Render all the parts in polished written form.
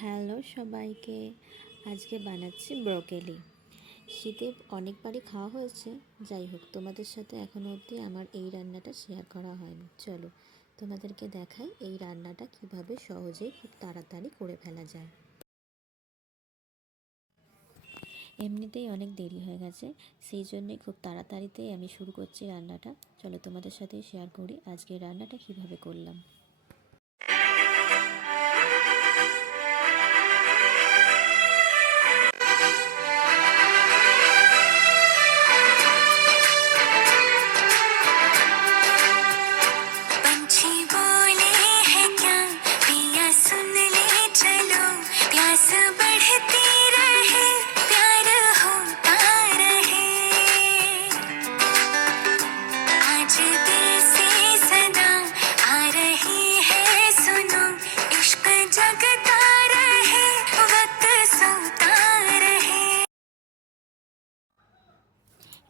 হ্যালো সবাইকে। আজকে বানাচ্ছি ব্রোকলি। শীতে অনেকবারই খাওয়া হয়েছে, যাই হোক তোমাদের সাথে এখনও অবধি আমার এই রান্নাটা শেয়ার করা হয়নি। চলো তোমাদেরকে দেখাই এই রান্নাটা কিভাবে সহজেই খুব তাড়াতাড়ি করে ফেলা যায়। এমনিতেই অনেক দেরি হয়ে গেছে, সেই জন্যই খুব তাড়াতাড়িতেই আমি শুরু করছি রান্নাটা। চলো তোমাদের সাথেই শেয়ার করি আজকে রান্নাটা কিভাবে করলাম।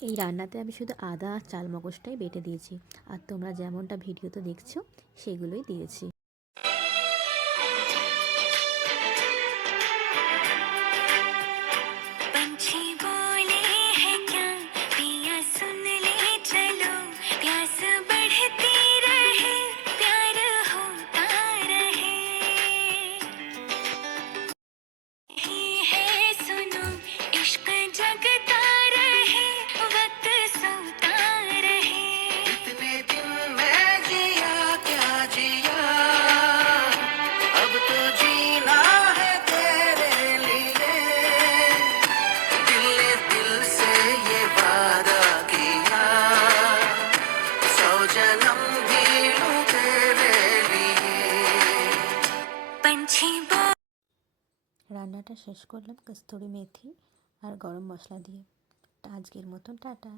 এই রান্নাতে আমি শুধু আদা আর চালমগজটাই বেটে দিয়েছি, আর তোমরা যেমনটা ভিডিওতে দেখছো সেগুলোই দিয়েছি। রান্নাটা শেষ করলাম কস্তুরি মেথি আর গরম মশলা দিয়ে। আজকের মতন টাটা।